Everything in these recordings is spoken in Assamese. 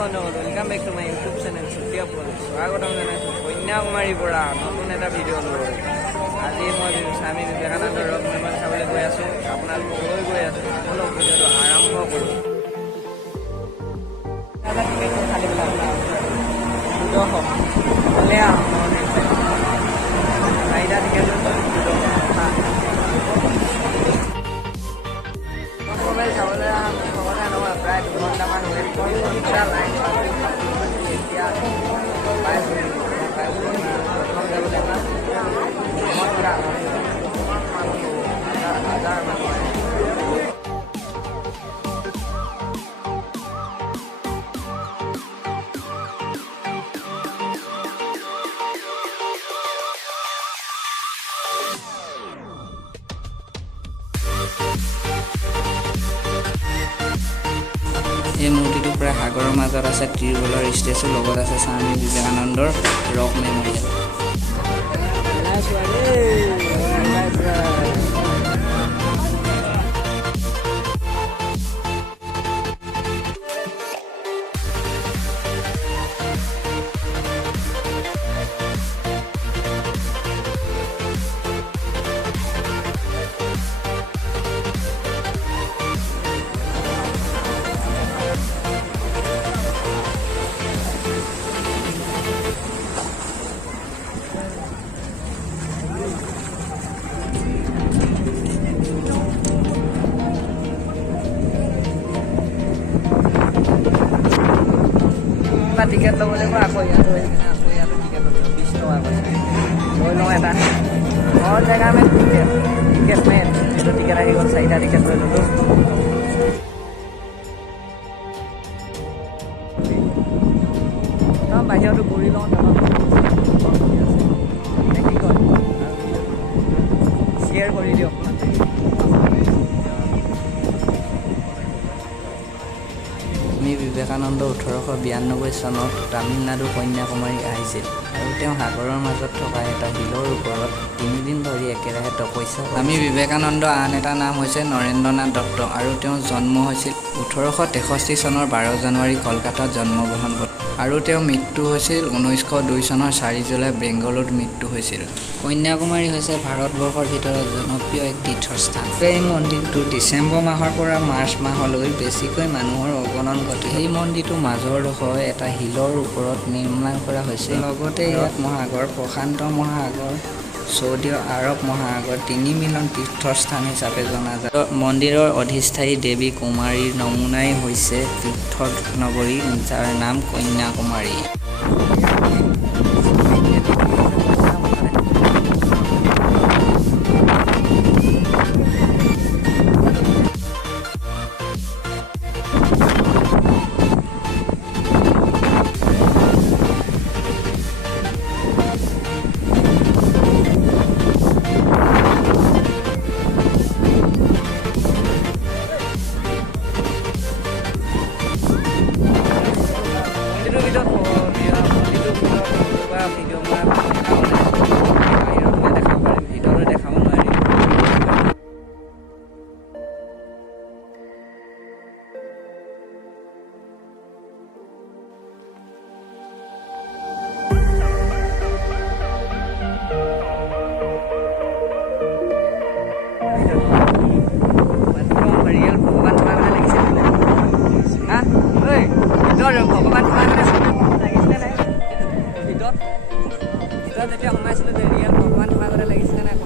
Welcome back to my YouTube channel सुटिया स्वागतम जानाइছোঁ কন্যাকুমাৰীৰ পৰা নতুন এটা ভিডিঅ' লৈ আজি মই স্বামী বিবেকানন্দ ৰক মেম'ৰিয়েল চাবলৈ গৈ আছোঁ আপোনালোকক লৈ গৈ আছোঁ সকলো ভিডিঅ'টো আৰম্ভ কৰোঁ খালি চাৰিটা টিকেট মোবাইল চাবলৈ সঘনাই নহয় প্ৰায় দুঘণ্টামান ৱেইট কৰি লাইন এতিয়া পাইছোঁ প্ৰথম যাবলৈ হাজাৰ মানুহ এই মূৰ্তিটো প্ৰায় সাগৰৰ মাজত আছে ত্ৰিশূলৰ ষ্টেচু লগত আছে স্বামী বিবেকানন্দৰ ৰক মেম'ৰিয়েল টিকেট ল'ব লাগিব আকৌ ইয়াতো টিকেট ল'ব 20 টকা কৈছে লৈ লওঁ এটা और जगह में टिकेट में जो टिकेट आহি গ'ল চাৰিটা টিকেট লৈ ল'লোঁ বাহিৰতো ঘূৰি লওঁ কি কয় শ্বেয়াৰ কৰি দিয়ক স্বামী বিবেকানন্দ 1892 চনত তামিলনাডু কন্যাকুমাৰী আহিছিল আৰু তেওঁ সাগৰৰ মাজত থকা এটা শিলৰ ওপৰত 3 দিন ধৰি একেৰাহে তপস্যা স্বামী বিবেকানন্দ আন এটা নাম হৈছে নৰেন্দ্ৰনাথ দত্ত আৰু তেওঁৰ জন্ম হৈছিল 1863 চনৰ 12 জানুৱাৰী কলকাতাত জন্মগ্ৰহণ কৰে আৰু তেওঁৰ মৃত্যু হৈছিল 1902 চনৰ 4 জুলাই বেংগলুৰুত মৃত্যু হৈছিল কন্যাকুমাৰী হৈছে ভাৰতবৰ্ষৰ ভিতৰত জনপ্ৰিয় এক তীৰ্থস্থান এই মন্দিৰটো ডিচেম্বৰ মাহৰ পৰা মাৰ্চ মাহলৈ বেছিকৈ মানুহৰ আগমন ঘটে এই মন্দিৰটো মাজৰ ডোখৰ এটা শিলৰ ওপৰত নিৰ্মাণ কৰা হৈছে লগতে ইয়াত মহাসাগৰ প্ৰশান্ত মহাসাগৰ সৌদি আৰৱ মহাসাগৰ তিনি মিলন তীৰ্থস্থান হিচাপে জনাজাত মন্দিৰৰ অধিষ্ঠায়ী দেৱী কুমাৰীৰ নমুনাই হৈছে তীৰ্থ নগৰী যাৰ নাম কন্যাকুমাৰী ভগৱান যেতিয়া সোমাইছিলোঁ যে ৰিয়েল ভগৱান থকা গতে লাগিছিলে নাই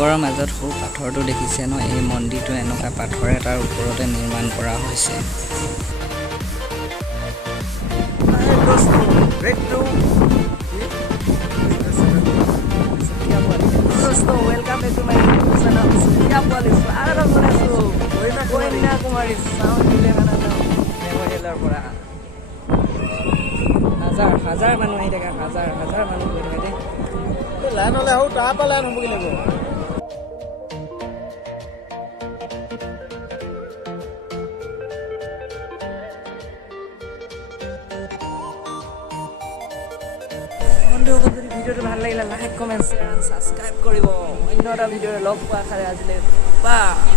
ওপৰৰ মাজত সৰু পাথৰটো দেখিছে ন, এই মন্দিৰটো এনেকুৱা পাথৰ এটাৰ ওপৰতে নিৰ্মাণ কৰা হৈছে। Welcome back to my channel क्या बोले स्वागत जनाइছো কন্যাকুমাৰী সাউথ বিবেকানন্দ মেমৰিয়েলৰ পৰা হাজাৰ মানুহ আহি থাকে, হাজাৰ মানুহ গৈ থাকে দেই। লাইন হলে আহো তাৰ পৰা লাইন হ'বগৈ লাগিব। বন্ধুসকল, যদি ভিডিঅ'টো ভাল লাগিলে like comment share and subscribe কৰিব। অন্য এটা ভিডিঅ'ৰে লগ পোৱা আশাৰে আজিলৈ বাই।